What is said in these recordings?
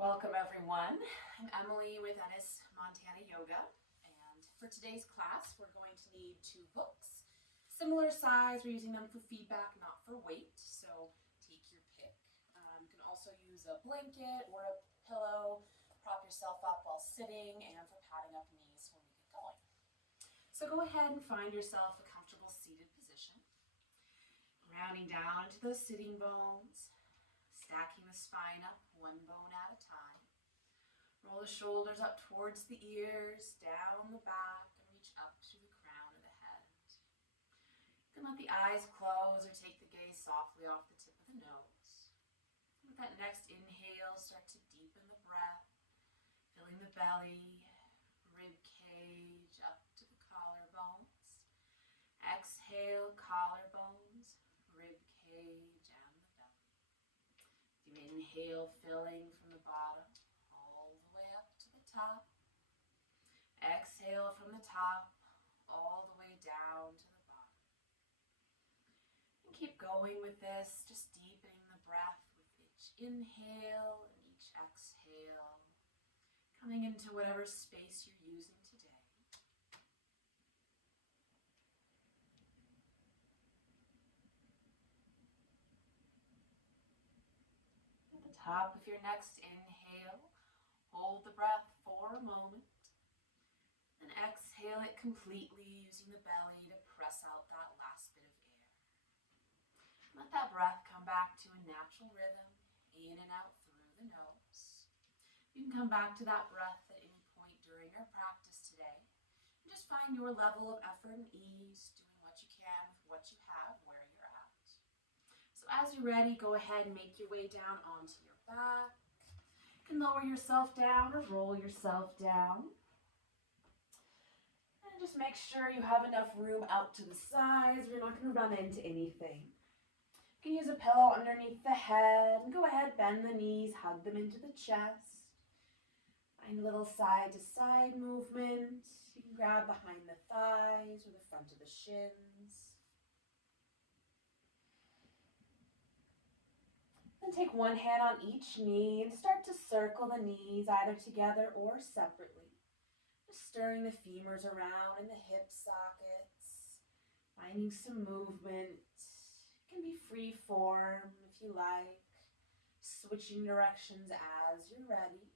Welcome everyone. I'm Emily with Ennis Montana Yoga, and for today's class we're going to need 2 books. Similar size, we're using them for feedback, not for weight, so take your pick. You can also use a blanket or a pillow, prop yourself up while sitting, and for padding up knees when we get going. So go ahead and find yourself a comfortable seated position, rounding down into those sitting bones. Stacking the spine up one bone at a time. Roll the shoulders up towards the ears, down the back, and reach up to the crown of the head. You can let the eyes close or take the gaze softly off the tip of the nose. With that next inhale, start to deepen the breath, filling the belly, rib cage up to the collarbones. Exhale, collarbones, rib cage, and the belly. You inhale, filling from the bottom all the way up to the top. Exhale from the top all the way down to the bottom. And keep going with this, just deepening the breath with each inhale and each exhale, coming into whatever space you're using today. Top of your next inhale, hold the breath for a moment, then exhale it completely using the belly to press out that last bit of air. Let that breath come back to a natural rhythm, in and out through the nose. You can come back to that breath at any point during your practice today, and just find your level of effort and ease, doing what you can with what you have, where you're at. So as you're ready, go ahead and make your way down onto your back. You can lower yourself down or roll yourself down. And just make sure you have enough room out to the sides. You're not going to run into anything. You can use a pillow underneath the head. And go ahead, bend the knees, hug them into the chest. Find a little side to side movement. You can grab behind the thighs or the front of the shins. Then take one hand on each knee and start to circle the knees either together or separately. Just stirring the femurs around in the hip sockets, finding some movement. It can be free form if you like, switching directions as you're ready.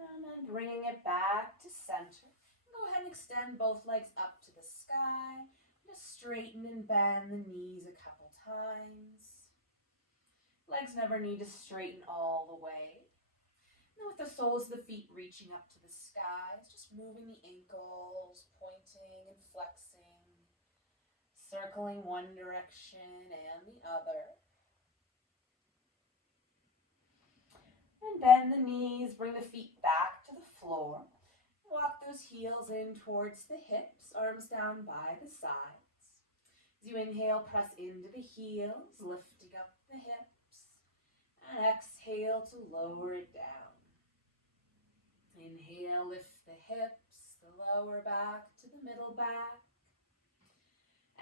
And then bringing it back to center. Go ahead and extend both legs up to the sky. Just straighten and bend the knees a couple times. Legs never need to straighten all the way. And with the soles of the feet reaching up to the skies, just moving the ankles, pointing and flexing, circling one direction and the other. And bend the knees, bring the feet back to the floor. Walk those heels in towards the hips, arms down by the sides. As you inhale, press into the heels, lifting up the hips. And exhale to lower it down. Inhale, lift the hips, the lower back to the middle back.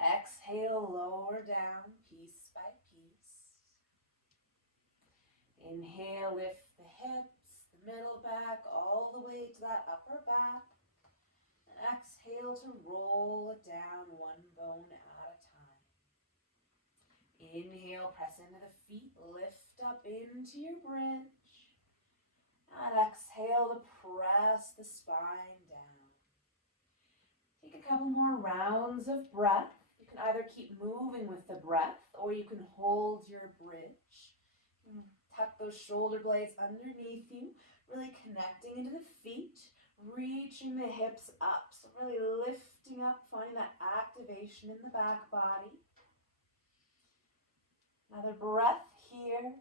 Exhale, lower down piece by piece. Inhale, lift the hips, the middle back, all the way to that upper back. And exhale to roll it down one bone at a time. Inhale, press into the feet, lift up into your bridge. And exhale to press the spine down. Take a couple more rounds of breath. You can either keep moving with the breath or you can hold your bridge. Tuck those shoulder blades underneath you, really connecting into the feet, reaching the hips up. So really lifting up, finding that activation in the back body. Another breath here.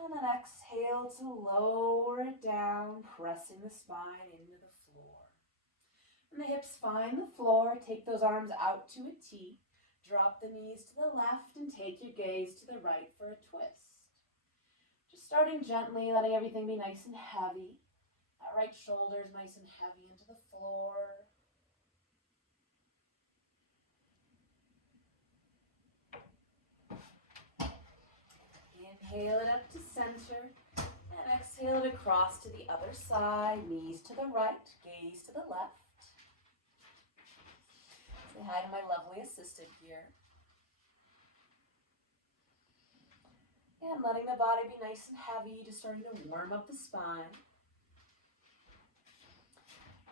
And then exhale to lower it down, pressing the spine into the floor. When the hips find the floor, take those arms out to a T. Drop the knees to the left and take your gaze to the right for a twist. Just starting gently, letting everything be nice and heavy. That right shoulder is nice and heavy into the floor. Inhale it up to center. And exhale it across to the other side. Knees to the right, gaze to the left. Say hi to my lovely assistant here. And letting the body be nice and heavy, just starting to warm up the spine.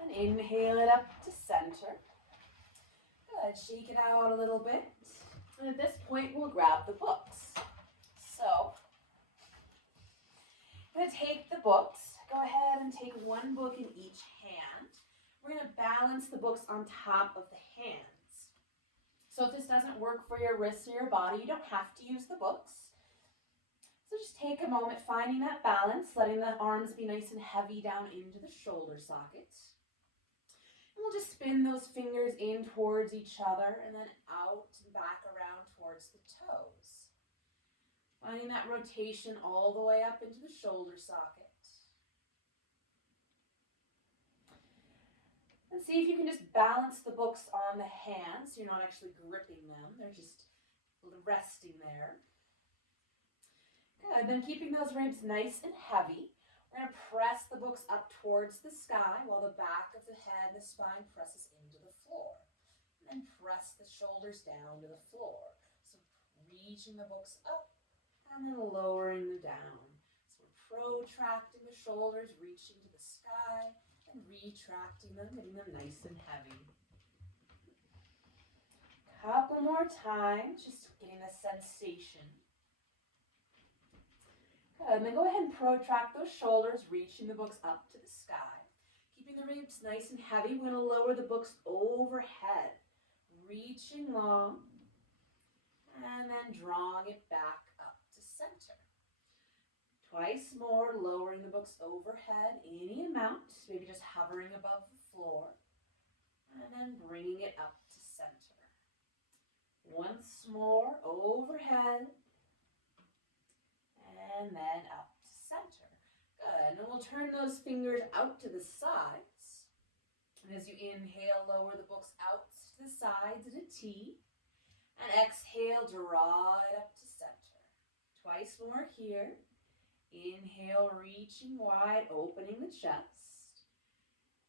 And inhale it up to center. Good, shake it out a little bit. And at this point, we'll grab the books. So, I'm going to take the books. Go ahead and take one book in each hand. We're going to balance the books on top of the hands. So if this doesn't work for your wrists or your body, you don't have to use the books. So just take a moment finding that balance, letting the arms be nice and heavy down into the shoulder sockets. And we'll just spin those fingers in towards each other and then out and back around towards the toes. Finding that rotation all the way up into the shoulder socket. And see if you can just balance the books on the hands so you're not actually gripping them. They're just resting there. Good, then keeping those ribs nice and heavy, we're going to press the books up towards the sky while the back of the head and the spine presses into the floor. And then press the shoulders down to the floor. So reaching the books up and then lowering them down. So we're protracting the shoulders, reaching to the sky, and retracting them, getting them nice and heavy. Couple more times, just getting the sensation. Good, and then go ahead and protract those shoulders, reaching the books up to the sky. Keeping the ribs nice and heavy, we're going to lower the books overhead, reaching long, and then drawing it back up to center. Twice more, lowering the books overhead, any amount, maybe just hovering above the floor, and then bringing it up to center. Once more, overhead, and then up to center. Good, and then we'll turn those fingers out to the sides. And as you inhale, lower the books out to the sides at a T. And exhale, draw it up to center. Twice more here. Inhale, reaching wide, opening the chest.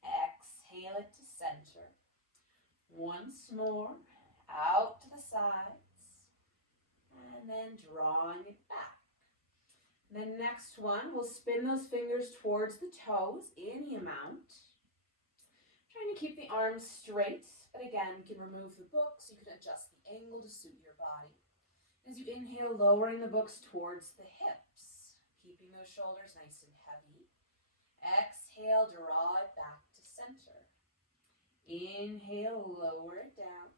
Exhale it to center. Once more, out to the sides. And then drawing it back. The next one, we'll spin those fingers towards the toes, any amount. Trying to keep the arms straight, but again, you can remove the books, you can adjust the angle to suit your body. As you inhale, lowering the books towards the hips, keeping those shoulders nice and heavy. Exhale, draw it back to center. Inhale, lower it down.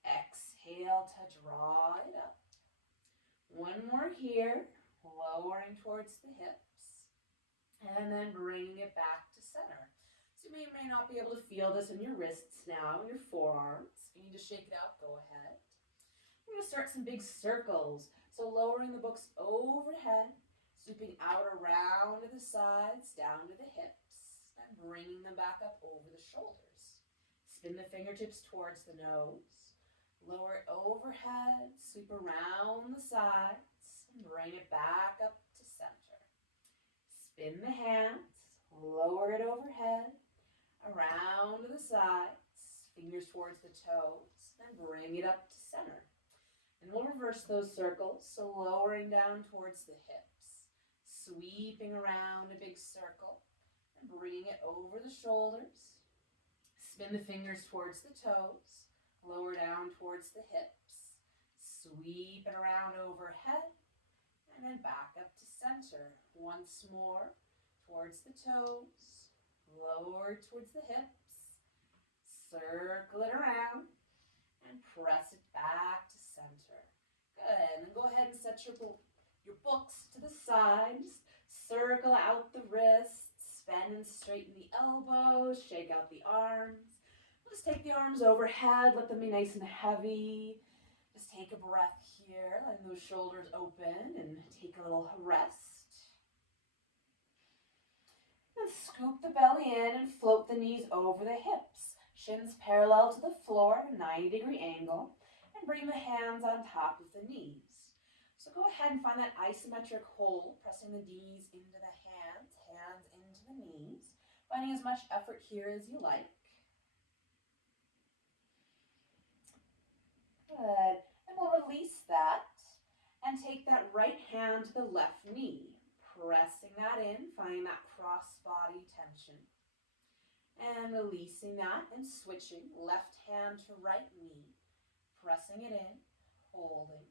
Exhale to draw it up. One more here, lowering towards the hips, and then bringing it back to center. So you may or may not be able to feel this in your wrists now, in your forearms. If you need to shake it out, go ahead. We're going to start some big circles. So lowering the books overhead, swooping out around to the sides, down to the hips, and bringing them back up over the shoulders. Spin the fingertips towards the nose. Lower it overhead, sweep around the sides, and bring it back up to center. Spin the hands, lower it overhead, around to the sides, fingers towards the toes, and bring it up to center. And we'll reverse those circles, so lowering down towards the hips, sweeping around a big circle, and bringing it over the shoulders. Spin the fingers towards the toes. Lower down towards the hips, sweep it around overhead, and then back up to center. Once more, towards the toes, lower towards the hips, circle it around, and press it back to center. Good, and then go ahead and set your books to the sides, circle out the wrists, bend and straighten the elbows, shake out the arms. Just take the arms overhead, let them be nice and heavy. Just take a breath here, letting those shoulders open and take a little rest. And scoop the belly in and float the knees over the hips. Shins parallel to the floor at a 90-degree angle. And bring the hands on top of the knees. So go ahead and find that isometric hold, pressing the knees into the hands, hands into the knees, finding as much effort here as you like. Good. And we'll release that and take that right hand to the left knee, pressing that in, finding that cross-body tension. And releasing that and switching, left hand to right knee, pressing it in, holding.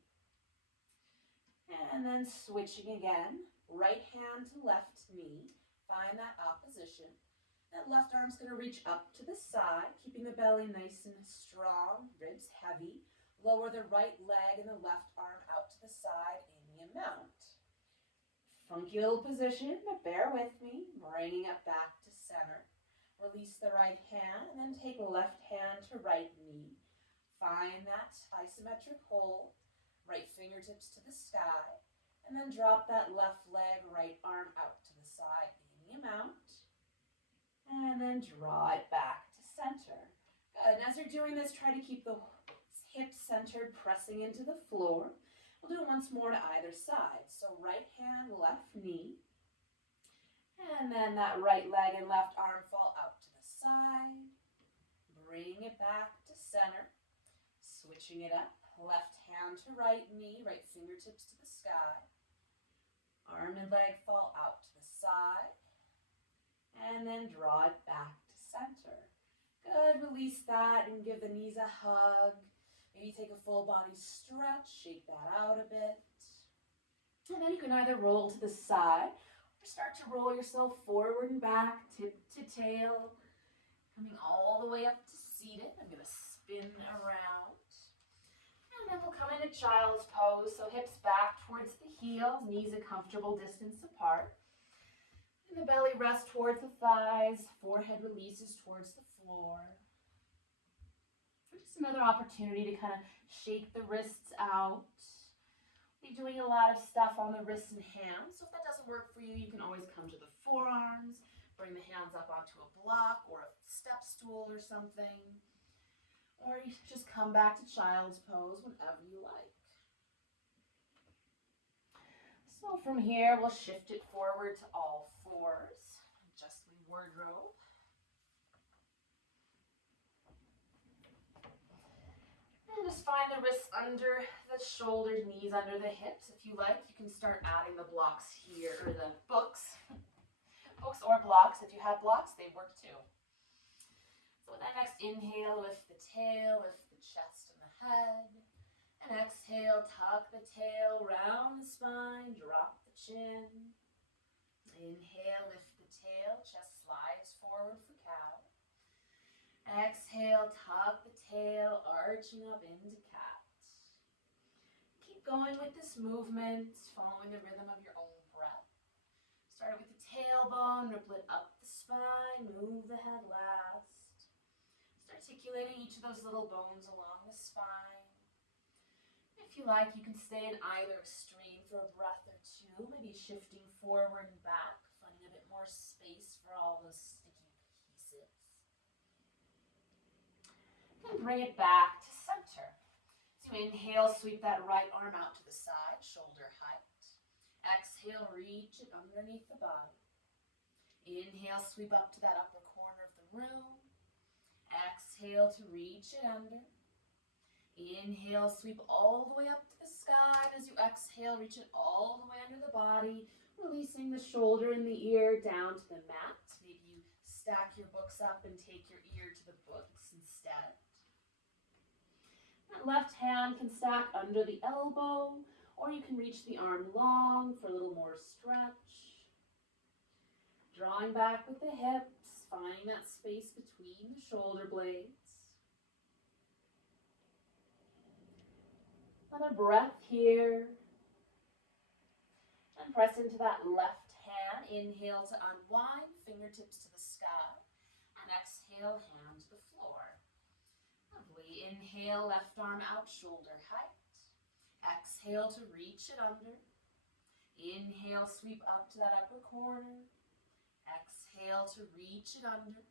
And then switching again, right hand to left knee, find that opposition. That left arm's going to reach up to the side, keeping the belly nice and strong, ribs heavy. Lower the right leg and the left arm out to the side in the mount. Funky little position, but bear with me, bringing it back to center. Release the right hand and then take left hand to right knee. Find that isometric hold, right fingertips to the sky, and then drop that left leg, right arm out to the side in the mount. And then draw it back to center. Good. And as you're doing this, try to keep the hips centered, pressing into the floor. We'll do it once more to either side. So right hand, left knee. And then that right leg and left arm fall out to the side. Bring it back to center. Switching it up. Left hand to right knee, right fingertips to the sky. Arm and leg fall out to the side. And then draw it back to center. Good. Release that and give the knees a hug. Maybe take a full body stretch. Shake that out a bit. And then you can either roll to the side, start to roll yourself forward and back, tip to tail, coming all the way up to seated. I'm going to spin around. And then we'll come into child's pose, so hips back towards the heels, knees a comfortable distance apart. And the belly rests towards the thighs, forehead releases towards the floor. Just another opportunity to kind of shake the wrists out. Be doing a lot of stuff on the wrists and hands. So if that doesn't work for you, you can always come to the forearms, bring the hands up onto a block or a step stool or something. Or you just come back to child's pose whenever you like. So from here, we'll shift it forward to all fours. Adjust my wardrobe. And just find the wrists under the shoulders, knees under the hips. If you like, you can start adding the blocks here, or the books. Books or blocks. If you have blocks, they work too. So with that next inhale, lift the tail, lift the chest and the head. And exhale, tuck the tail, round the spine, drop the chin. Inhale, lift the tail, chest slides forward for cow. Exhale, tuck the tail, arching up into cat. Keep going with this movement, following the rhythm of your own breath. Start with the tailbone, ripple it up the spine, move the head last. Start articulating each of those little bones along the spine. If you like, you can stay in either extreme for a breath or two, maybe shifting forward and back, finding a bit more space for all those sticky pieces. And bring it back to center. So inhale, sweep that right arm out to the side, shoulder height. Exhale, reach it underneath the body. Inhale, sweep up to that upper corner of the room. Exhale to reach it under. Inhale, sweep all the way up to the sky. And as you exhale, reach it all the way under the body, releasing the shoulder and the ear down to the mat. Maybe you stack your books up and take your ear to the books instead. That left hand can stack under the elbow, or you can reach the arm long for a little more stretch. Drawing back with the hips, finding that space between the shoulder blades. Another breath here. And press into that left hand. Inhale to unwind, fingertips to the sky. And exhale, hand to the floor. Lovely. Inhale, left arm out, shoulder height. Exhale to reach it under. Inhale, sweep up to that upper corner. Exhale to reach it under.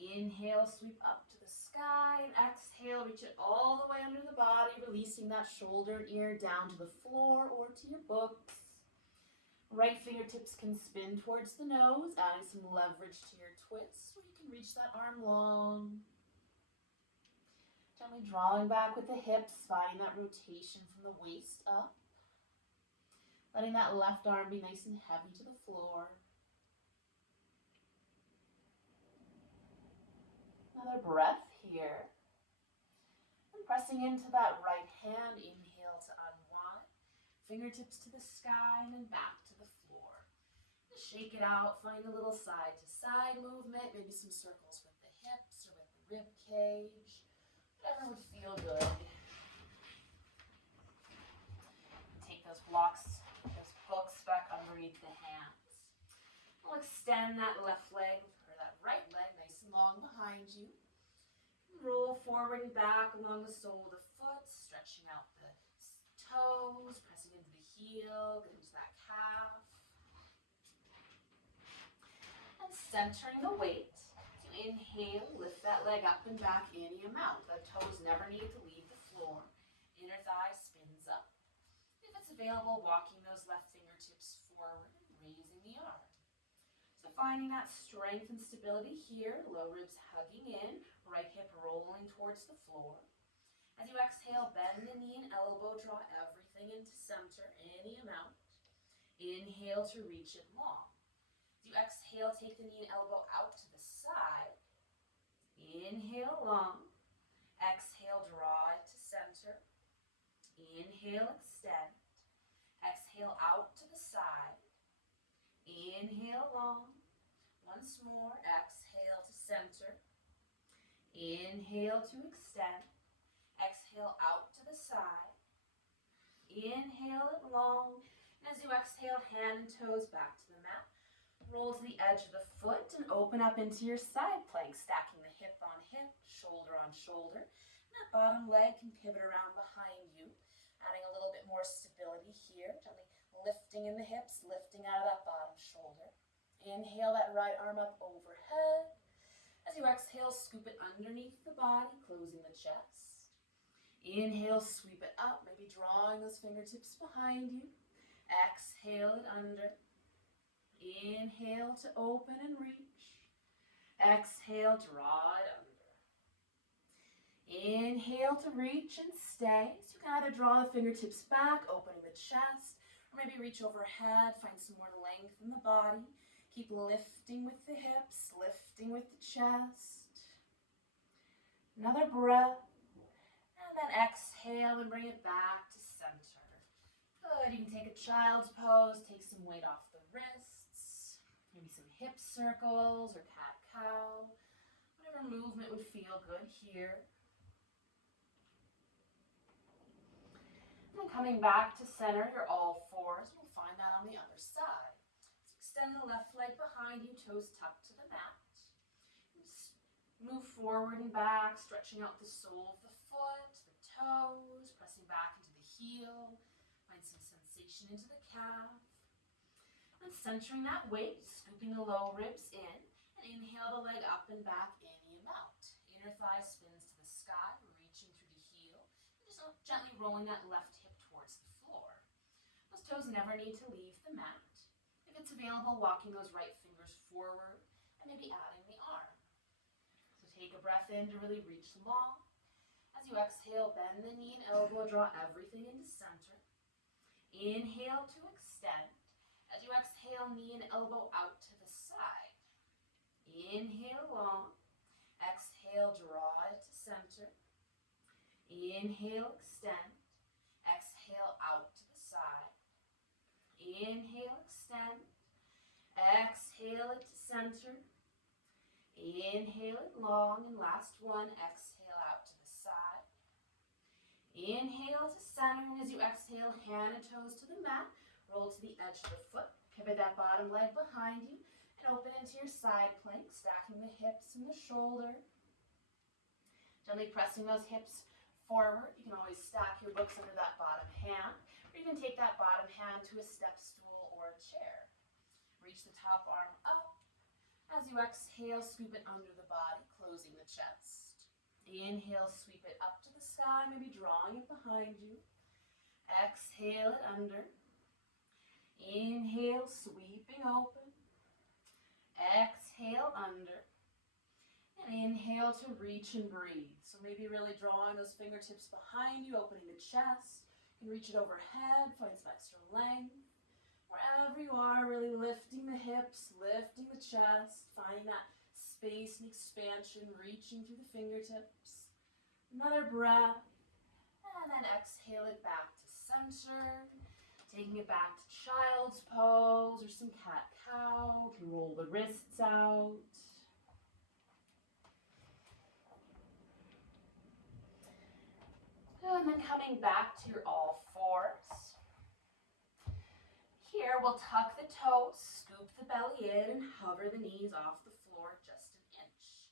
Inhale, sweep up to the sky, and exhale, reach it all the way under the body, releasing that shoulder and ear down to the floor or to your books. Right fingertips can spin towards the nose, adding some leverage to your twist, or you can reach that arm long. Gently drawing back with the hips, finding that rotation from the waist up. Letting that left arm be nice and heavy to the floor. Another breath here. And pressing into that right hand, inhale to unwind. Fingertips to the sky and then back to the floor. Shake it out, find a little side to side movement, maybe some circles with the hips or with the rib cage. Whatever would feel good. Take those blocks, those books back underneath the hands. We'll extend that left leg or that right leg nice and long behind you. Roll forward and back along the sole of the foot, stretching out the toes, pressing into the heel, get into that calf. And centering the weight. So inhale, lift that leg up and back any amount. The toes never need to leave the floor. Inner thigh spins up. If it's available, walking those left fingertips forward and raising the arm. So finding that strength and stability here, low ribs hugging in, right hip rolling towards the floor. As you exhale, bend the knee and elbow, draw everything into center, any amount. Inhale to reach it long. As you exhale, take the knee and elbow out to the side. Inhale long. Exhale, draw it to center. Inhale, extend. Exhale out to the side. Inhale long. Once more, exhale to center. Inhale to extend. Exhale out to the side. Inhale it long. And as you exhale, hand and toes back to the mat. Roll to the edge of the foot and open up into your side plank, stacking the hip on hip, shoulder on shoulder. And that bottom leg can pivot around behind you, adding a little bit more stability here. Gently lifting in the hips, lifting out of that bottom shoulder. Inhale that right arm up overhead. As you exhale, scoop it underneath the body, closing the chest. Inhale, sweep it up, maybe drawing those fingertips behind you. Exhale it under. Inhale to open and reach. Exhale, draw it under. Inhale to reach and stay. So you can either draw the fingertips back, opening the chest, or maybe reach overhead, find some more length in the body. Keep lifting with the hips, lifting with the chest. Another breath. And then exhale and bring it back to center. Good. You can take a child's pose, take some weight off the wrists, maybe some hip circles or cat-cow. Whatever movement would feel good here. And then coming back to center, you're all fours. You'll find that on the other side. So extend the left leg behind you, toes tucked to the mat. Just move forward and back, stretching out the sole of the foot, the toes, pressing back into the heel. Find some sensation into the calf. And centering that weight, scooping the low ribs in, and inhale the leg up and back any amount. Inner thigh spins to the sky, reaching through the heel. And just gently rolling that left hip towards the floor. Those toes never need to leave the mat. If it's available, walking those right fingers forward and maybe adding the arm. So take a breath in to really reach long. As you exhale, bend the knee and elbow, draw everything into center. Inhale to extend. As you exhale, knee and elbow out to the side. Inhale long. Exhale, draw it to center. Inhale, extend. Exhale, out to the side. Inhale, extend. Exhale it to center. Inhale it long, and last one, exhale out to the side. Inhale to center, and as you exhale, hand and toes to the mat. Roll to the edge of the foot, pivot that bottom leg behind you, and open into your side plank, stacking the hips and the shoulder. Gently pressing those hips forward. You can always stack your books under that bottom hand, or you can take that bottom hand to a step stool or a chair. Reach the top arm up, As you exhale, scoop it under the body, closing the chest. Inhale, sweep it up to the sky, maybe drawing it behind you. Exhale it under. Inhale, sweeping open. Exhale under. And inhale to reach and breathe. So maybe really drawing those fingertips behind you, opening the chest. You can reach it overhead, find some extra length. Wherever you are, really lifting the hips, lifting the chest, finding that space and expansion, reaching through the fingertips. Another breath. And then exhale it back to center. Taking it back to child's pose or some cat-cow. You can roll the wrists out. And then coming back to your all fours. Here we'll tuck the toes, scoop the belly in, and hover the knees off the floor just an inch.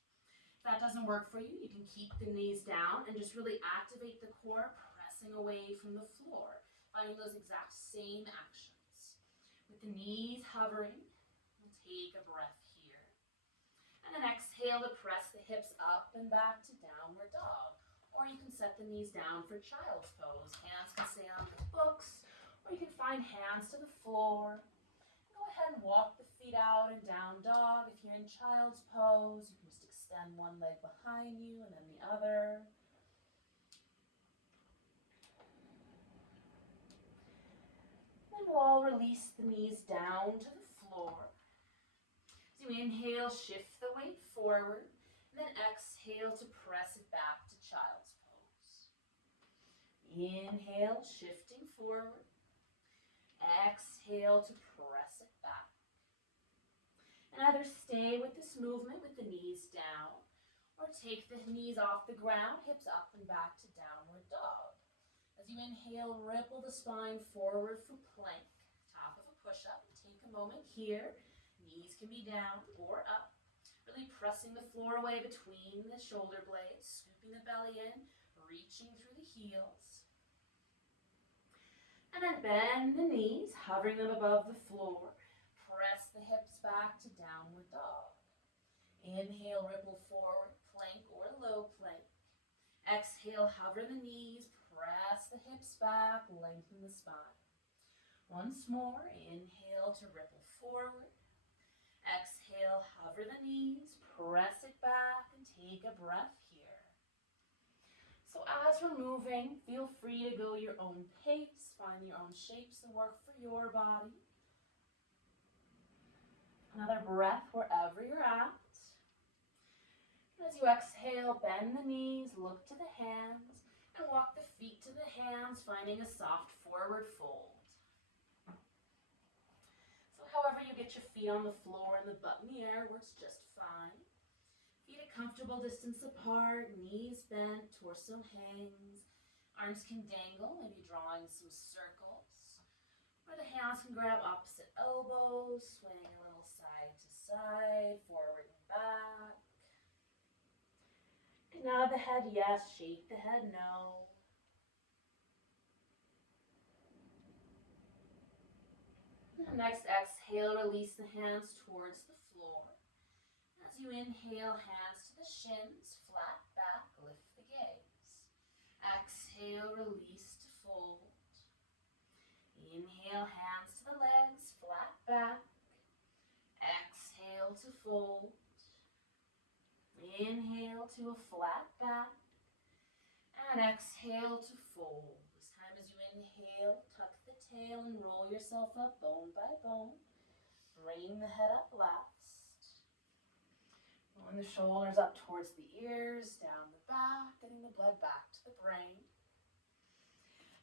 If that doesn't work for you, you can keep the knees down and just really activate the core, pressing away from the floor. Finding those exact same actions. With the knees hovering, we'll take a breath here. And then exhale to press the hips up and back to downward dog. Or you can set the knees down for child's pose. Hands can stay on the books, or you can find hands to the floor. Go ahead and walk the feet out and down dog. If you're in child's pose, you can just extend one leg behind you and then the other. Then we'll all release the knees down to the floor. As you inhale, shift the weight forward. And then exhale to press it back to child's pose. Inhale, shifting forward. Exhale to press it back. And either stay with this movement with the knees down, or take the knees off the ground, hips up and back to downward dog. As you inhale, ripple the spine forward for plank, top of a push-up. Take a moment here. Knees can be down or up. Really pressing the floor away between the shoulder blades, scooping the belly in, reaching through the heels. And then bend the knees, hovering them above the floor. Press the hips back to downward dog. Inhale, ripple forward, plank or low plank. Exhale, hover the knees, press the hips back, lengthen the spine. Once more, inhale to ripple forward. Exhale, hover the knees, press it back, and take a breath here. So as we're moving, feel free to go your own pace, find your own shapes that work for your body. Another breath wherever you're at. As you exhale, bend the knees, look to the hands, and walk the feet to the hands, finding a soft forward fold. However you get your feet on the floor and the butt in the air works just fine. Feet a comfortable distance apart, knees bent, torso hangs. Arms can dangle, maybe drawing some circles. Or the hands can grab opposite elbows, swaying a little side to side, forward and back. Nod the head yes, shake the head no. Next, exhale, release the hands towards the floor. As you inhale, hands to the shins, flat back, lift the gaze. Exhale, release to fold. Inhale, hands to the legs, flat back. Exhale to fold. Inhale to a flat back. And exhale to fold. This time as you inhale, tuck the tail and roll yourself up bone by bone. Bring the head up last. Rolling the shoulders up towards the ears, down the back, getting the blood back to the brain.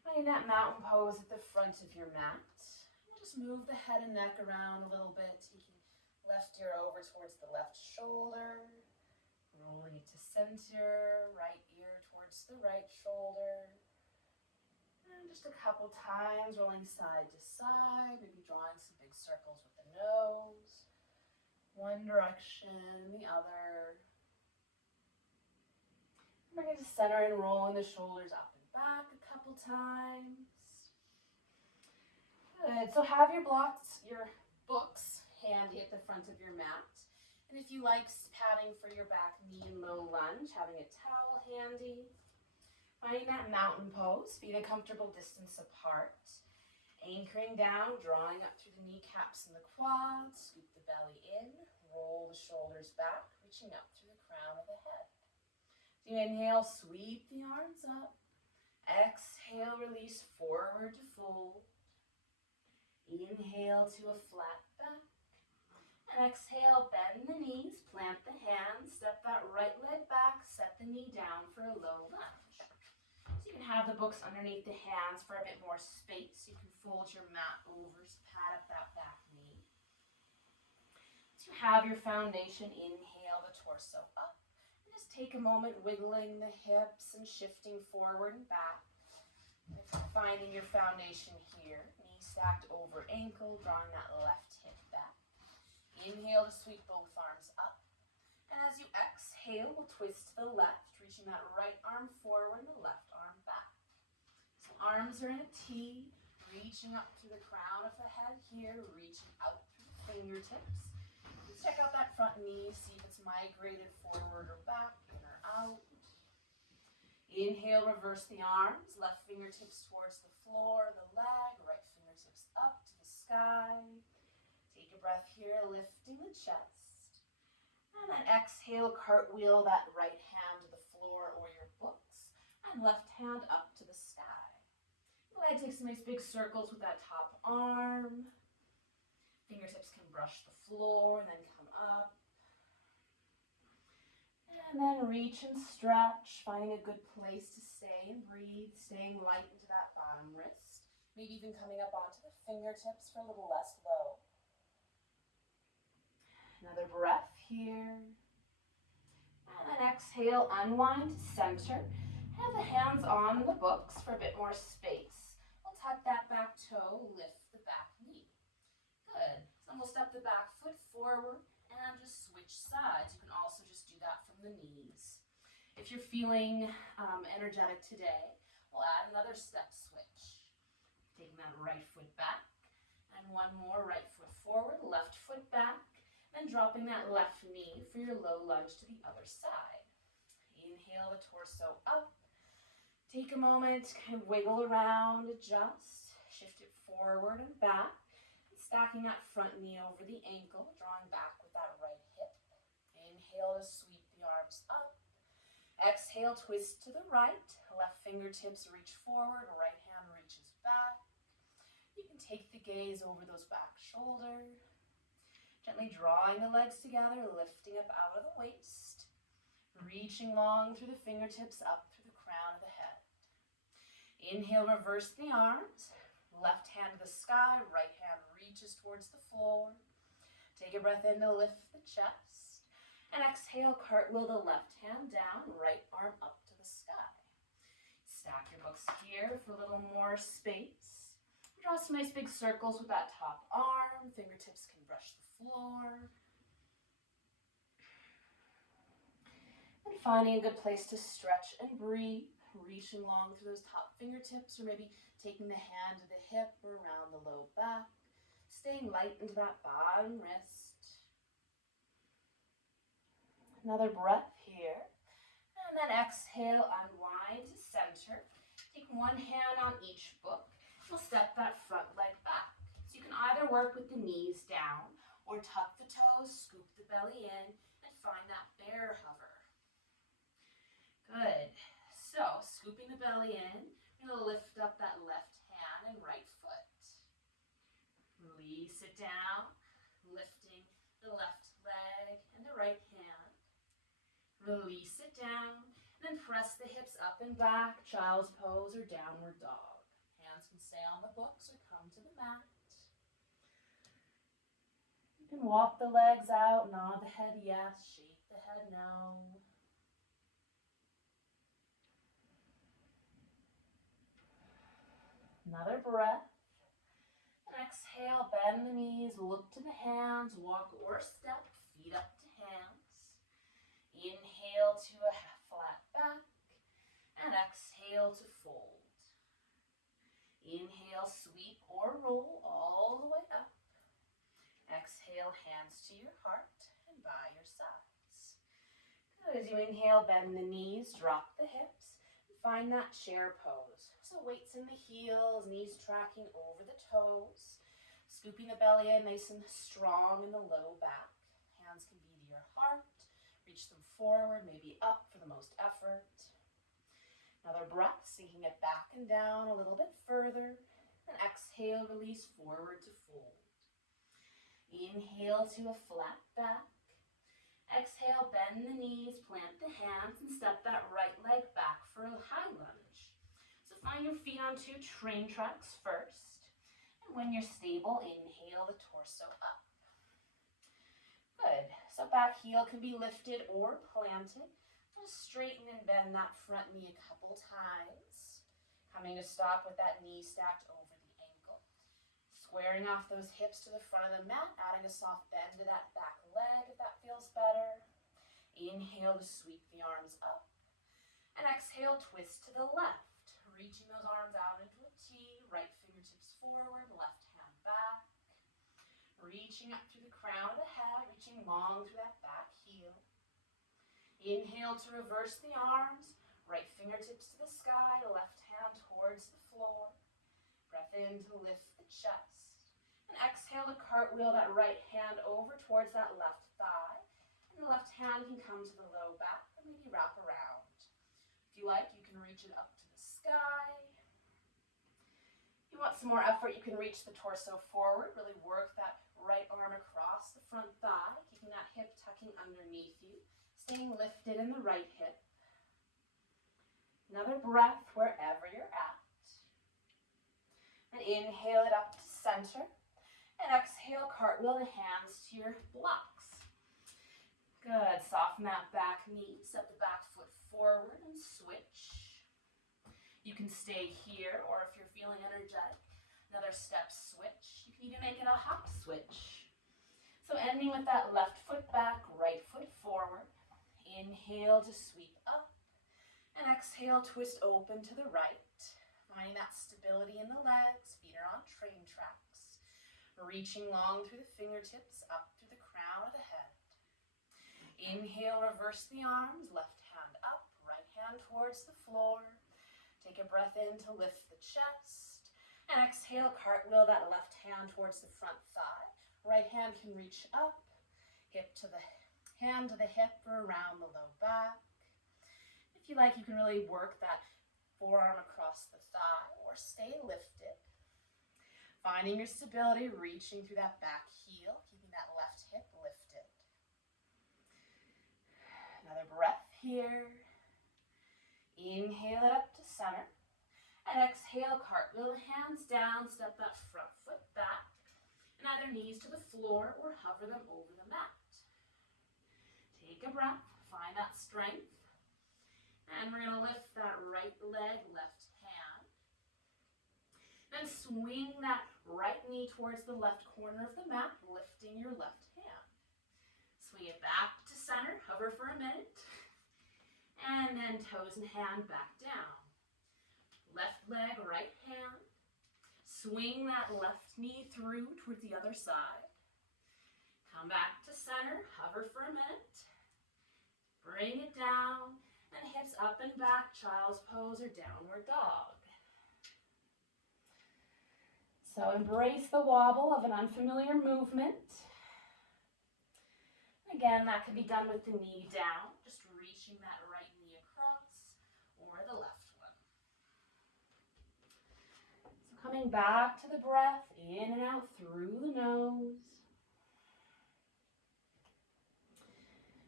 Finding that mountain pose at the front of your mat. And just move the head and neck around a little bit, taking left ear over towards the left shoulder. Rolling it to center, right ear towards the right shoulder. And just a couple times, rolling side to side, maybe drawing some big circles with the nose. One direction, the other. Bring it to center and rolling the shoulders up and back a couple times. Good. So have your books handy at the front of your mat. And And if you like padding for your back knee and low lunge, having a towel handy. Finding that mountain pose, feet a comfortable distance apart. Anchoring down, drawing up through the kneecaps and the quads. Scoop the belly in, roll the shoulders back, reaching up through the crown of the head. So you inhale, sweep the arms up. Exhale, release forward to fold. Inhale to a flat back. And exhale, bend the knees, plant the hands, step that right leg back, set the knee down for a low lunge. So you can have the books underneath the hands for a bit more space. You can fold your mat over to pad up that back knee. To have your foundation, inhale the torso up. And just take a moment wiggling the hips and shifting forward and back. And if you're finding your foundation here, knee stacked over ankle, drawing that left hip back. Inhale to sweep both arms up. And as you exhale, we'll twist to the left, reaching that right arm forward and the left arm back. So arms are in a T, reaching up through the crown of the head here, reaching out through the fingertips. Let's check out that front knee, see if it's migrated forward or back, in or out. Inhale, reverse the arms, left fingertips towards the floor, the leg, right fingertips up to the sky. Take a breath here, lifting the chest. And then exhale, cartwheel that right hand to the floor or your books, and left hand up to the sky. Go ahead, take some nice big circles with that top arm. Fingertips can brush the floor and then come up. And then reach and stretch, finding a good place to stay and breathe, staying light into that bottom wrist. Maybe even coming up onto the fingertips for a little less load. Another breath here. And then exhale, unwind to center. Have the hands on the books for a bit more space. We'll tuck that back toe, lift the back knee. Good. So then we'll step the back foot forward and just switch sides. You can also just do that from the knees. If you're feeling energetic today, we'll add another step switch. Taking that right foot back. And one more, right foot forward, left foot back. And dropping that left knee for your low lunge to the other side. Inhale the torso up. Take a moment to kind of wiggle around, adjust, shift it forward and back. And stacking that front knee over the ankle, drawing back with that right hip. Inhale to sweep the arms up. Exhale, twist to the right. Left fingertips reach forward, right hand reaches back. You can take the gaze over those back shoulders. Gently drawing the legs together, lifting up out of the waist, reaching long through the fingertips up through the crown of the head. Inhale, reverse the arms, left hand to the sky, right hand reaches towards the floor. Take a breath in to lift the chest, and exhale, cartwheel the left hand down, right arm up to the sky. Stack your books here for a little more space. Draw some nice big circles with that top arm, fingertips can brush the floor. And finding a good place to stretch and breathe, reaching long through those top fingertips, or maybe taking the hand to the hip or around the low back, staying light into that bottom wrist. Another breath here, and then exhale, unwind to center. Take one hand on each book. We'll step that front leg back. So you can either work with the knees down or tuck the toes, scoop the belly in, and find that bear hover. Good. So scooping the belly in, we're going to lift up that left hand and right foot. Release it down, lifting the left leg and the right hand. Release it down, and then press the hips up and back, child's pose or downward dog. Hands can stay on the books or come to the mat. You can walk the legs out, nod the head yes, shake the head no. Another breath. And exhale, bend the knees, look to the hands, walk or step, feet up to hands. Inhale to a flat back, and exhale to fold. Inhale, sweep or roll all the way up. Exhale, hands to your heart and by your sides. Good. As you inhale, bend the knees, drop the hips, and find that chair pose. So weights in the heels, knees tracking over the toes, scooping the belly in nice and strong in the low back. Hands can be to your heart. Reach them forward, maybe up for the most effort. Another breath, sinking it back and down a little bit further. And exhale, release forward to fold. Inhale to a flat back. Exhale, bend the knees, plant the hands, and step that right leg back for a high lunge. So find your feet on 2 train tracks first. And when you're stable, inhale the torso up. Good. So back heel can be lifted or planted. Just straighten and bend that front knee a couple times. Coming to stop with that knee stacked over the ankle. Squaring off those hips to the front of the mat, adding a soft bend to that back leg if that feels better. Inhale to sweep the arms up. And exhale, twist to the left. Reaching those arms out into a T, right fingertips forward, left hand back. Reaching up through the crown of the head, reaching long through that back heel. Inhale to reverse the arms, right fingertips to the sky, left hand towards the floor. Breath in to lift the chest. And exhale to cartwheel that right hand over towards that left thigh. And the left hand can come to the low back or maybe wrap around. If you like, you can reach it up to the sky. If you want some more effort, you can reach the torso forward. Really work that right arm across the front thigh, keeping that hip tucking underneath you. Staying lifted in the right hip. Another breath wherever you're at. And inhale it up to center. And exhale, cartwheel the hands to your blocks. Good. Soften that back knee. Step the back foot forward and switch. You can stay here, or if you're feeling energetic, another step switch. You can even make it a hop switch. So ending with that left foot back, right foot forward. Inhale to sweep up, and exhale, twist open to the right. Finding that stability in the legs, feet are on train tracks. Reaching long through the fingertips, up through the crown of the head. Inhale, reverse the arms, left hand up, right hand towards the floor. Take a breath in to lift the chest. And exhale, cartwheel that left hand towards the front thigh. Right hand can reach up, hip to the hand to the hip or around the low back. If you like, you can really work that forearm across the thigh or stay lifted. Finding your stability, reaching through that back heel, keeping that left hip lifted. Another breath here. Inhale it up to center. And exhale, cartwheel the hands down, step that front foot back. And either knees to the floor or hover them over the mat. Take a breath, find that strength. And we're going to lift that right leg, left hand. Then swing that right knee towards the left corner of the mat, lifting your left hand. Swing it back to center, hover for a minute. And then toes and hand back down. Left leg, right hand. Swing that left knee through towards the other side. Come back to center, hover for a minute. Bring it down, and hips up and back, child's pose or downward dog. So embrace the wobble of an unfamiliar movement. Again, that can be done with the knee down, just reaching that right knee across, or the left one. So coming back to the breath, in and out through the nose.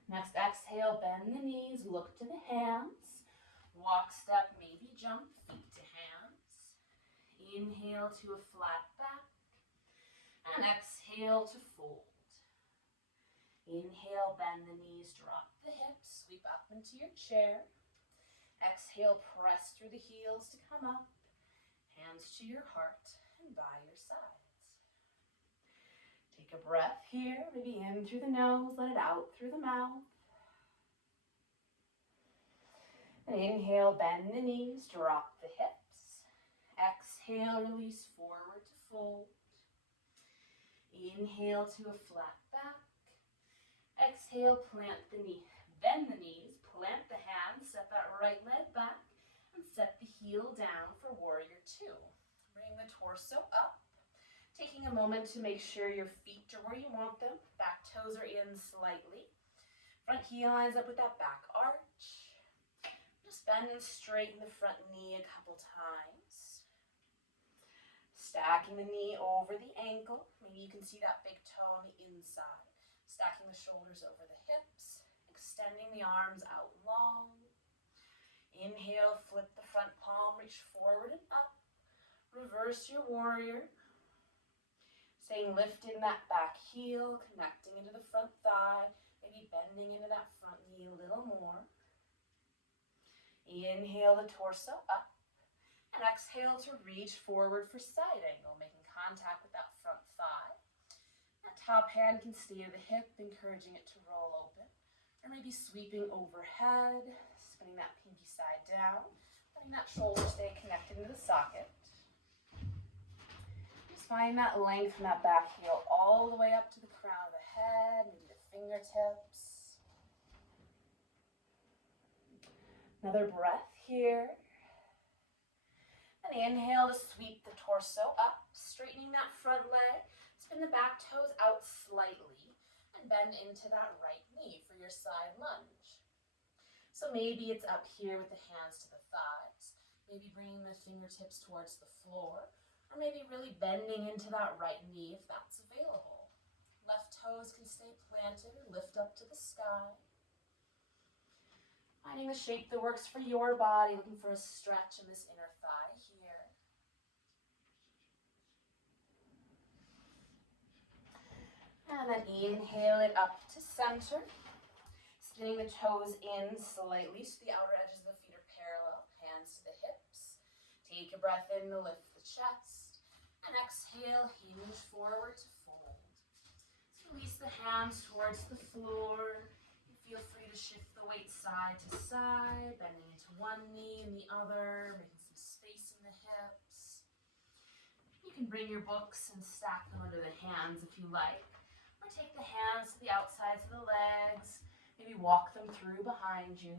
Next, exhale, bend the knees, look to the hands. Walk, step, maybe jump, feet to hands. Inhale to a flat back. And exhale to fold. Inhale, bend the knees, drop the hips, sweep up into your chair. Exhale, press through the heels to come up. Hands to your heart and by your sides. Take a breath here, maybe in through the nose, let it out through the mouth. And inhale, bend the knees, drop the hips. Exhale, release forward to fold. Inhale to a flat back. exhale, plant the knee. Bend the knees, plant the hands, set that right leg back, and set the heel down for warrior two. Bring the torso up, taking a moment to make sure your feet are where you want them. Back toes are in slightly. Front heel lines up with that back arch. Just bend and straighten the front knee a couple times. Stacking the knee over the ankle. Maybe you can see that big toe on the inside. Stacking the shoulders over the hips. Extending the arms out long. Inhale, flip the front palm, reach forward and up. Reverse your warrior. Staying lifted in that back heel, connecting into the front thigh, maybe bending into that front knee a little more. Inhale the torso up, and exhale to reach forward for side angle, making contact with that front thigh. That top hand can stay to the hip, encouraging it to roll open, or maybe sweeping overhead, spinning that pinky side down, letting that shoulder stay connected to the socket. Find that length from that back heel all the way up to the crown of the head, maybe the fingertips. Another breath here. And inhale to sweep the torso up, straightening that front leg. Spin the back toes out slightly and bend into that right knee for your side lunge. So maybe it's up here with the hands to the thighs, maybe bringing the fingertips towards the floor. Or maybe really bending into that right knee if that's available. Left toes can stay planted or lift up to the sky. Finding the shape that works for your body, looking for a stretch in this inner thigh here. And then inhale it up to center. Spinning the toes in slightly so the outer edges of the feet are parallel. Hands to the hips. Take a breath in to lift the chest. And exhale, hinge forward to fold. So release the hands towards the floor. And feel free to shift the weight side to side, bending into one knee and the other, making some space in the hips. You can bring your books and stack them under the hands if you like. Or take the hands to the outsides of the legs. Maybe walk them through behind you.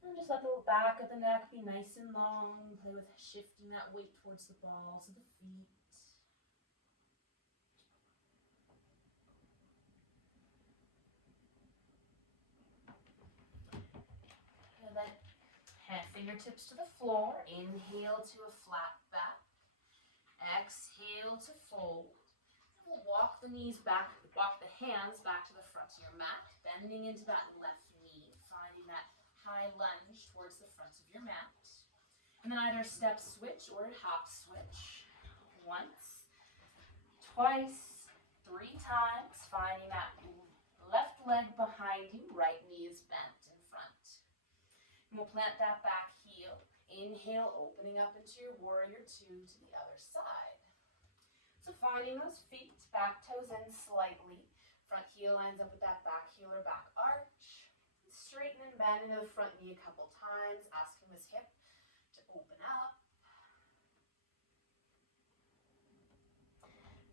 And just let the back of the neck be nice and long. Play with shifting that weight towards the balls of the feet. And then fingertips to the floor. Inhale to a flat back. Exhale to fold. And we'll walk the knees back, walk the hands back to the front of your mat, bending into that left knee, finding that high lunge towards the front of your mat. And then either step switch or hop switch. Once, twice, 3 times, finding that left leg behind you, right knee is bent in front. And we'll plant that back heel. Inhale, opening up into your warrior two to the other side. So finding those feet, back toes in slightly. Front heel lines up with that back heel or back arch. Straighten and bend into the front knee a couple times, asking this hip to open up.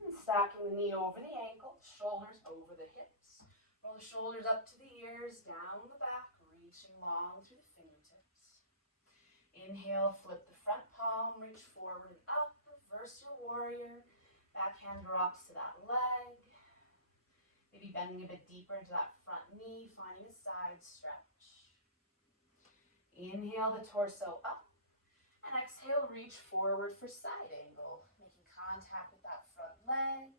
And stacking the knee over the ankle, shoulders over the hips. Roll the shoulders up to the ears, down the back, reaching long through the fingertips. Inhale, flip the front palm, reach forward and up, reverse your warrior. Backhand drops to that leg. Maybe bending a bit deeper into that front knee, finding a side stretch. Inhale the torso up, and exhale, reach forward for side angle, making contact with that front leg.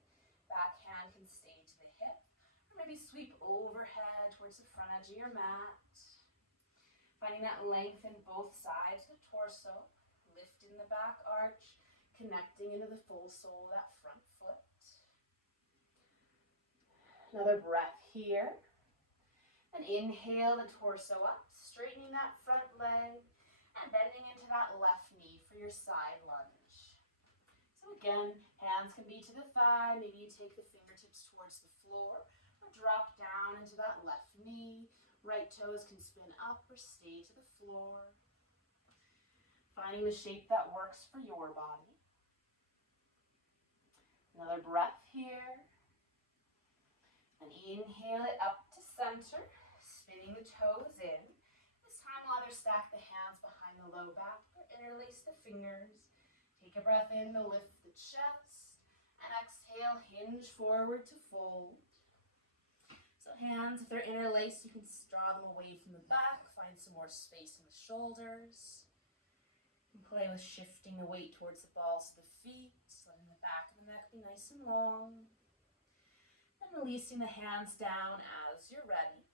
Backhand can stay to the hip, or maybe sweep overhead towards the front edge of your mat. Finding that length in both sides of the torso, lifting the back arch, connecting into the full sole of that front foot. Another breath here. And inhale the torso up, straightening that front leg and bending into that left knee for your side lunge. So again, hands can be to the thigh. Maybe you take the fingertips towards the floor or drop down into that left knee. Right toes can spin up or stay to the floor. Finding the shape that works for your body. Another breath here. And inhale it up to center, spinning the toes in. This time we'll either stack the hands behind the low back or interlace the fingers. Take a breath in to lift the chest, and exhale, hinge forward to fold. So hands, if they're interlaced, you can draw them away from the back, find some more space in the shoulders. You can play with shifting the weight towards the balls of the feet, letting the back of the neck be nice and long. And releasing the hands down as you're ready.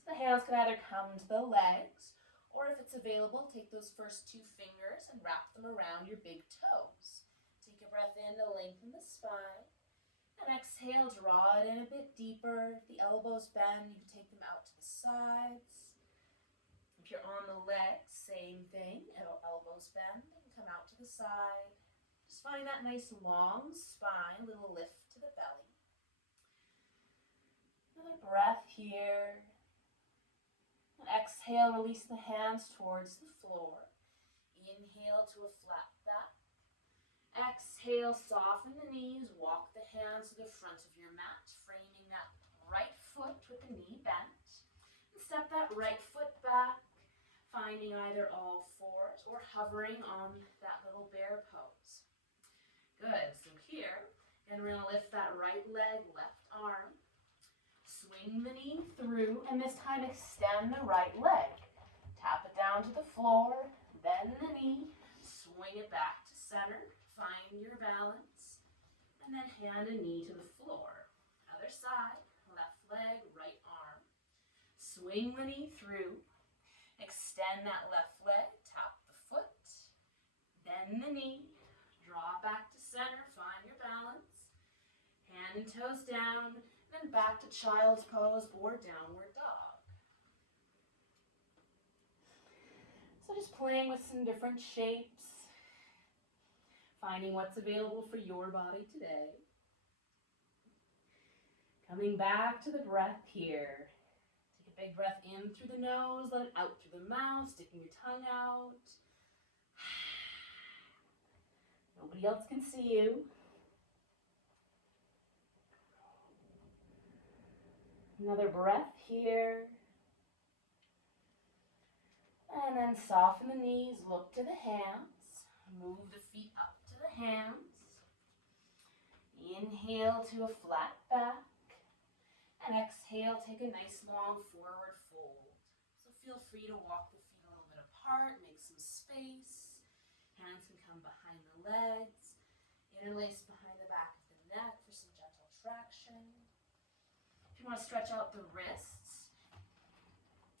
So the hands can either come to the legs, or if it's available, take those first two fingers and wrap them around your big toes. Take a breath in to lengthen the spine. And exhale, draw it in a bit deeper. If the elbows bend, you can take them out to the sides. If you're on the legs, same thing. Elbows bend and come out to the side. Just find that nice long spine, little lift to the belly. Another breath here. And exhale, release the hands towards the floor. Inhale to a flat back. Exhale, soften the knees, walk the hands to the front of your mat, framing that right foot with the knee bent. And step that right foot back, finding either all fours or hovering on that little bear pose. Good, so here, and we're gonna lift that right leg, left arm, swing the knee through, and this time extend the right leg. Tap it down to the floor, bend the knee, swing it back to center, find your balance, and then hand a knee to the floor. Other side, left leg, right arm. Swing the knee through, extend that left leg, tap the foot, bend the knee, draw back to center, find your balance, hand and toes down, then back to child's pose or downward dog. So just playing with some different shapes, finding what's available for your body today. Coming back to the breath here. Take a big breath in through the nose, let it out through the mouth, sticking your tongue out. Nobody else can see you. Another breath here. And then soften the knees, look to the hands. Move the feet up to the hands. Inhale to a flat back. And exhale, take a nice long forward fold. So feel free to walk the feet a little bit apart, make some space. Hands can come behind the legs. Interlace behind the back of the neck for some gentle traction. If you want to stretch out the wrists,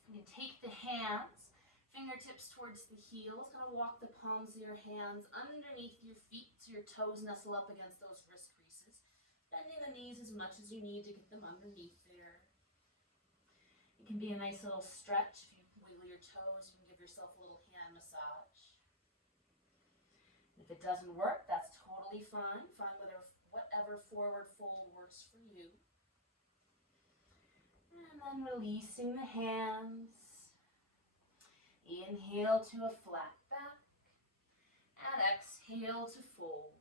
you can take the hands, fingertips towards the heels, kind of walk the palms of your hands underneath your feet so your toes nestle up against those wrist creases. Bending the knees as much as you need to get them underneath there. It can be a nice little stretch. If you wiggle your toes, you can give yourself a little hand massage. If it doesn't work, that's totally fine. Find whatever forward fold works for you. And then releasing the hands. Inhale to a flat back. And exhale to fold.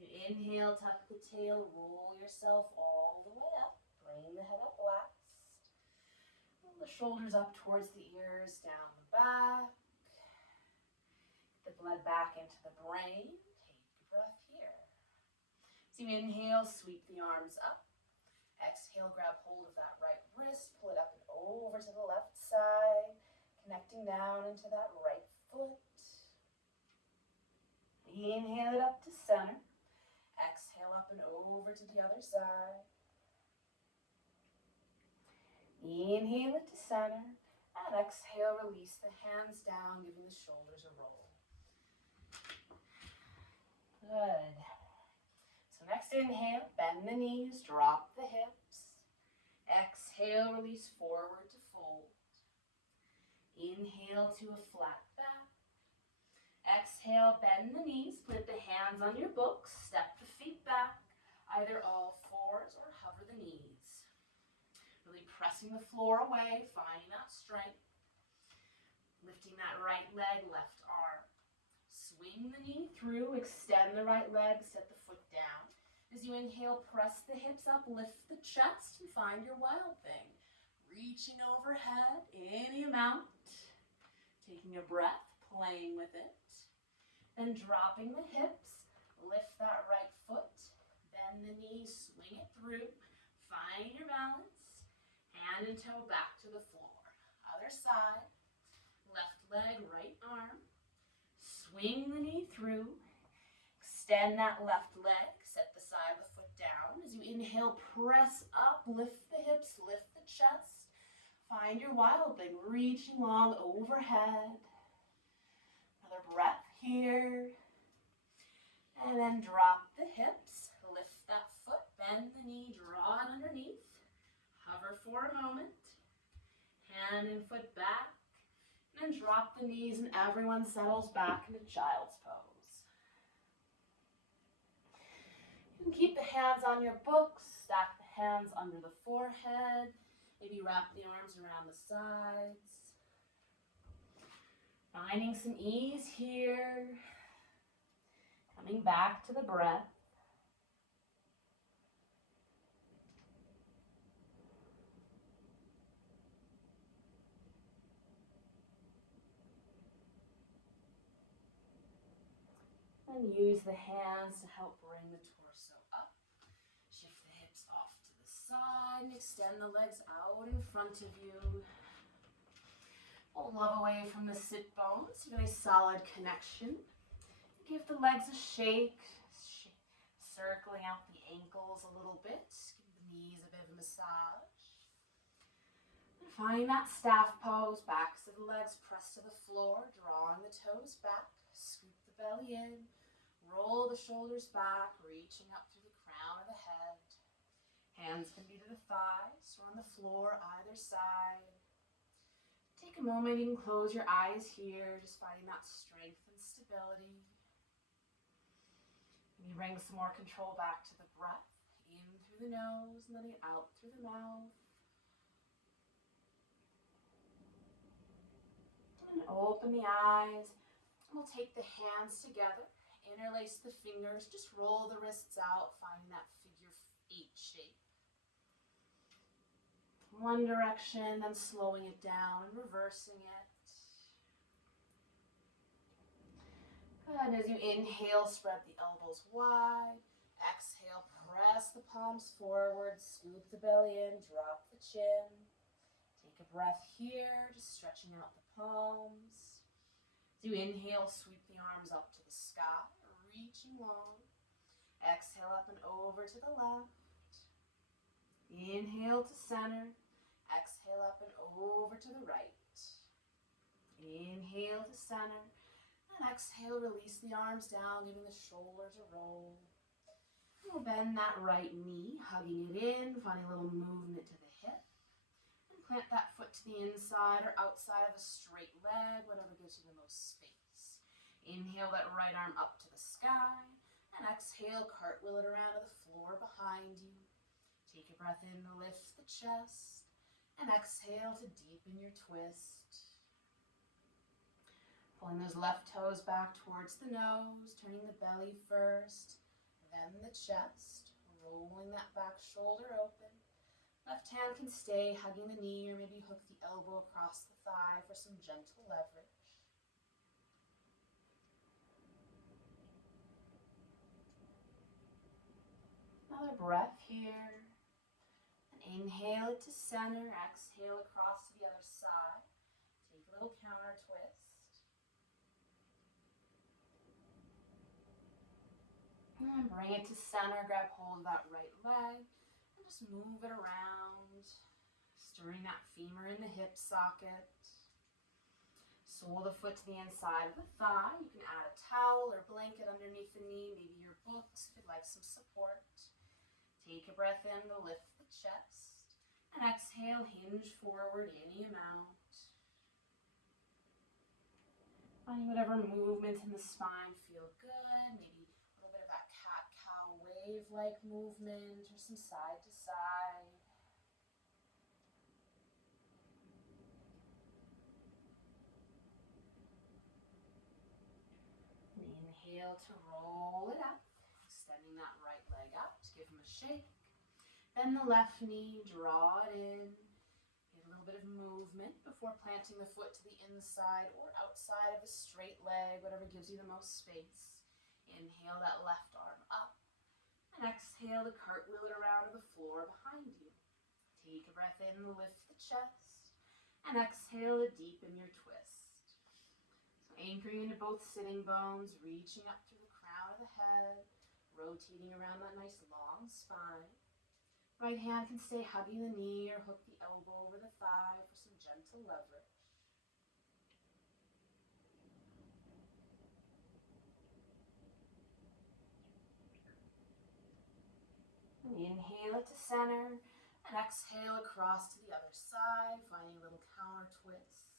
You inhale, tuck the tail, roll yourself all the way up. Bring the head up last. Roll the shoulders up towards the ears, down the back. Get the blood back into the brain. Take a breath here. So you inhale, sweep the arms up. Exhale, grab hold of that right wrist, pull it up and over to the left side, connecting down into that right foot. Inhale it up to center. Exhale up and over to the other side. Inhale it to center. And exhale, release the hands down, giving the shoulders a roll. Good. So next inhale, bend the knees, drop the hips. Exhale, release forward to fold. Inhale to a flat back. Exhale, bend the knees, put the hands on your books, step the feet back, either all fours or hover the knees. Really pressing the floor away, finding that strength. Lifting that right leg, left arm. Swing the knee through, extend the right leg, set the foot down. As you inhale, press the hips up, lift the chest, and find your wild thing. Reaching overhead, any amount. Taking a breath, playing with it. Then dropping the hips, lift that right foot, bend the knees, swing it through. Find your balance. Hand and toe back to the floor. Other side. Left leg, right arm. Swing the knee through. Extend that left leg. Set the side of the foot down. As you inhale, press up. Lift the hips, lift the chest. Find your wild thing. Reaching long overhead. Another breath here. And then drop the hips. Lift that foot. Bend the knee. Draw it underneath. Hover for a moment. Hand and foot back. And drop the knees and everyone settles back into child's pose. You can keep the hands on your books, stack the hands under the forehead, maybe wrap the arms around the sides. Finding some ease here. Coming back to the breath. And use the hands to help bring the torso up. Shift the hips off to the side and extend the legs out in front of you. Pull love away from the sit bones. Give a solid connection. Give the legs a shake, circling out the ankles a little bit. Give the knees a bit of a massage. And find that staff pose. Backs of the legs pressed to the floor, drawing the toes back. Scoop the belly in. Roll the shoulders back, reaching up through the crown of the head. Hands can be to the thighs or on the floor either side. Take a moment, you can close your eyes here, just finding that strength and stability. Maybe bring some more control back to the breath, in through the nose and letting it out through the mouth. And open the eyes. And we'll take the hands together. Interlace the fingers, just roll the wrists out, finding that figure 8 shape. One direction, then slowing it down and reversing it. Good. As you inhale, spread the elbows wide. Exhale, press the palms forward, scoop the belly in, drop the chin. Take a breath here, just stretching out the palms. As you inhale, sweep the arms up to the sky. Reaching long. Exhale up and over to the left. Inhale to center. Exhale up and over to the right. Inhale to center. And exhale, release the arms down, giving the shoulders a roll. We'll bend that right knee, hugging it in, finding a little movement to the hip. And plant that foot to the inside or outside of a straight leg, whatever gives you the most space. Inhale that right arm up to the sky, and exhale, cartwheel it around to the floor behind you. Take a breath in to lift the chest, and exhale to deepen your twist. Pulling those left toes back towards the nose, turning the belly first, then the chest, rolling that back shoulder open. Left hand can stay hugging the knee or maybe hook the elbow across the thigh for some gentle leverage. Another breath here. And inhale it to center. Exhale across to the other side. Take a little counter twist. And bring it to center. Grab hold of that right leg. And just move it around. Stirring that femur in the hip socket. Sole the foot to the inside of the thigh. You can add a towel or blanket underneath the knee. Maybe your books if you'd like some support. Take a breath in to lift the chest. And exhale, hinge forward any amount. Finding whatever movement in the spine feel good. Maybe a little bit of that cat-cow wave-like movement or some side to side. And inhale to roll it up. Extending that right leg out. give them a shake. Bend the left knee, draw it in. Get a little bit of movement before planting the foot to the inside or outside of a straight leg, whatever gives you the most space. Inhale that left arm up. And exhale to cartwheel it around to the floor behind you. Take a breath in, lift the chest. And exhale to deepen your twist. So anchoring into both sitting bones, reaching up through the crown of the head, rotating around that nice long spine. Right hand can stay hugging the knee or hook the elbow over the thigh for some gentle leverage. And inhale it to center. And exhale across to the other side, finding a little counter twist.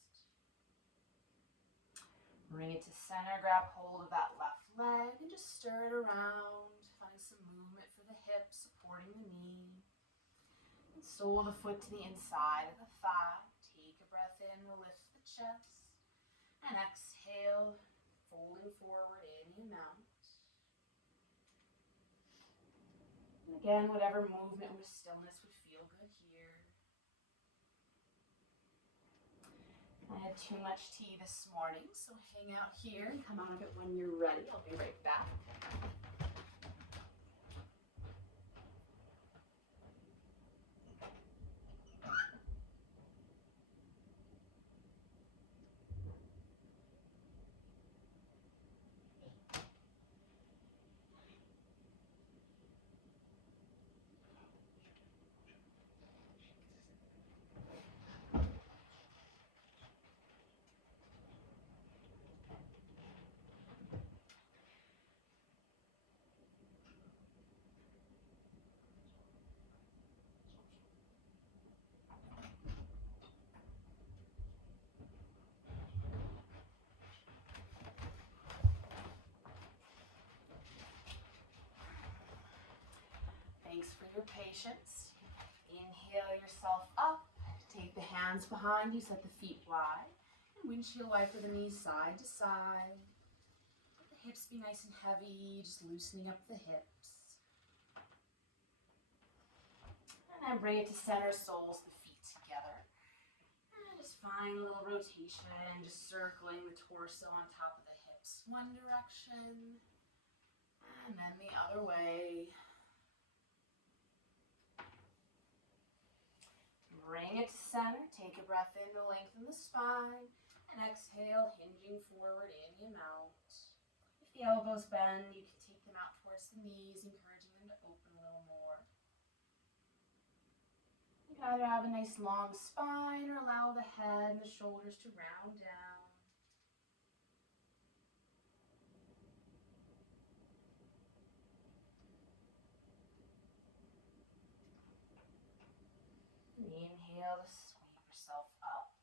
Bring it to center, grab hold of that left leg and just stir it around, finding some movement for the hips, supporting the knee. And sole the foot to the inside of the thigh. Take a breath in to lift the chest. And exhale, folding forward in you mount. And again, whatever movement with stillness would feel good here. I had too much tea this morning, so hang out here and come out of it when you're ready. I'll be right back. Thanks for your patience. Inhale yourself up. Take the hands behind you, set the feet wide. And windshield wiper the knees side to side. Let the hips be nice and heavy, just loosening up the hips. And then bring it to center, soles the feet together. And just find a little rotation, just circling the torso on top of the hips. One direction, and then the other way. Bring it to center, take a breath in to lengthen the spine, and exhale, hinging forward in you mount. If the elbows bend, you can take them out towards the knees, encouraging them to open a little more. You can either have a nice long spine or allow the head and the shoulders to round down. Inhale to sweep yourself up.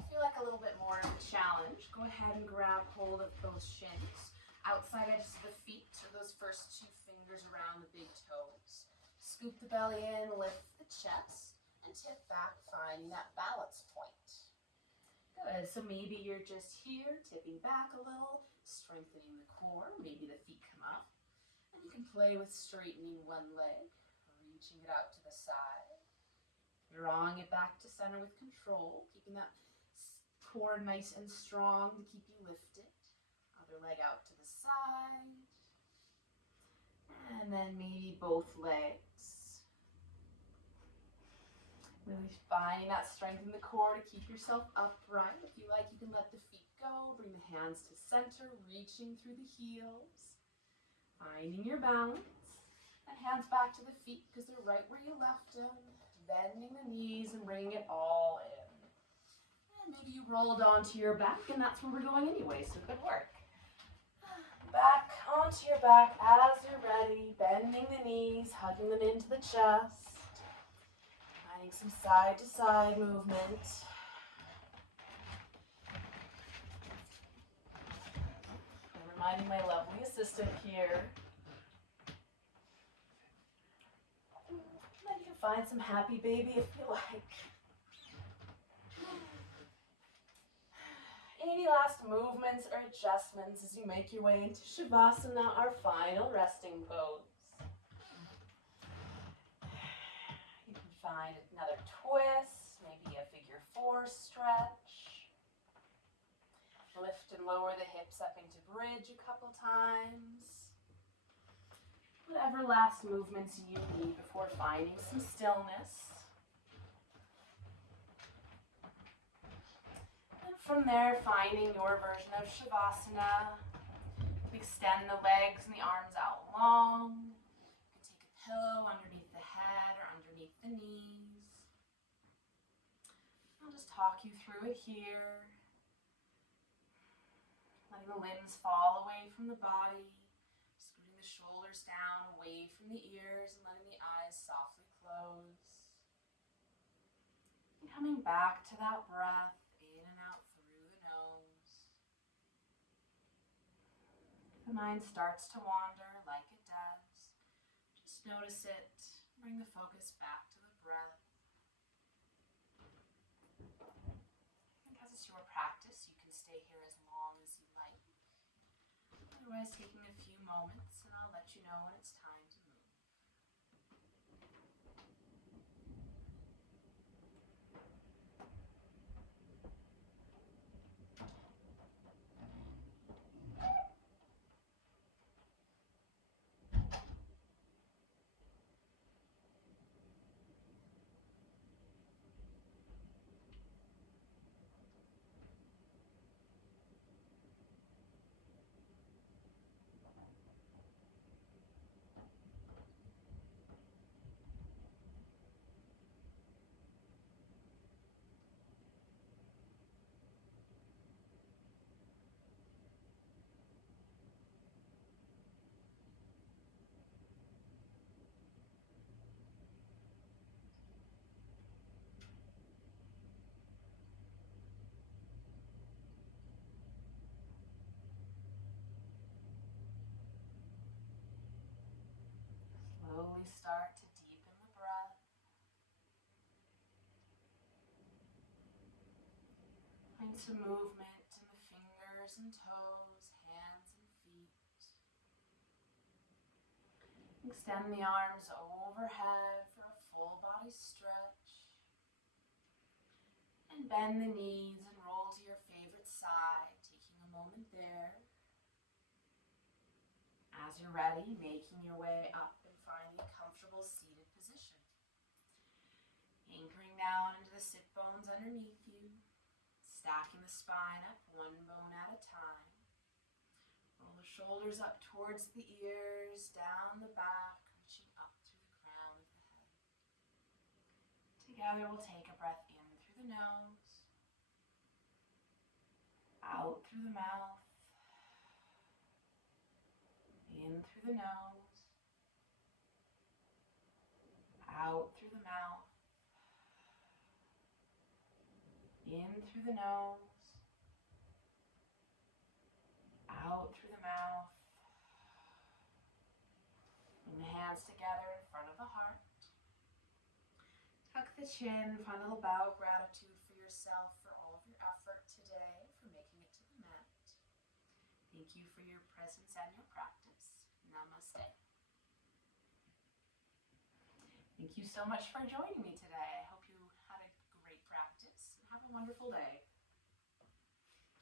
If you like a little bit more of a challenge, go ahead and grab hold of those shins, outside edges of the feet, or those first two fingers around the big toes. Scoop the belly in, lift the chest, and tip back, finding that balance point. Good, so maybe you're just here, tipping back a little, strengthening the core, maybe the feet come up. And you can play with straightening one leg, reaching it out to the side. Drawing it back to center with control, keeping that core nice and strong to keep you lifted. Other leg out to the side. And then maybe both legs. Really finding that strength in the core to keep yourself upright. If you like, you can let the feet go. Bring the hands to center, reaching through the heels. Finding your balance. And hands back to the feet because they're right where you left them. Bending the knees and bringing it all in. And maybe you rolled onto your back, and that's where we're going anyway, so good work. Back onto your back as you're ready, bending the knees, hugging them into the chest. Finding some side-to-side movement. And reminding my lovely assistant here. Find some happy baby if you like. Any last movements or adjustments as you make your way into Shavasana, our final resting pose. find another twist, maybe a figure 4 stretch. Lift and lower the hips up into bridge a couple times. Whatever last movements you need before finding some stillness. And from there, finding your version of Shavasana. Extend the legs and the arms out long. You can take a pillow underneath the head or underneath the knees. I'll just talk you through it here. Letting the limbs fall away from the body. Scooting the shoulders down away from the ears and letting the eyes softly close. And coming back to that breath in and out through the nose. The mind starts to wander like it does. Just notice it. Bring the focus back to the breath. Because it's your practice, you can stay here as long as you like. Otherwise, taking a few moments, and I'll let you know when it's time to move. Slowly start to deepen the breath. Find some movement in the fingers and toes, hands and feet. Extend the arms overhead for a full body stretch. And bend the knees and roll to your favorite side, taking a moment there. As you're ready, making your way up and finding a comfortable seated position. Anchoring down into the sit bones underneath you, stacking the spine up one bone at a time. Roll the shoulders up towards the ears, down the back, reaching up through the crown of the head. Together we'll take a breath in through the nose, out through the mouth, in through the nose, out through the mouth, in through the nose, out through the mouth. Bring the hands together in front of the heart. Tuck the chin, find a little bow of gratitude for yourself for all of your effort today, for making it to the mat. Thank you for your presence and your practice. Namaste. Thank you so much for joining me today. I hope you had a great practice and have a wonderful day.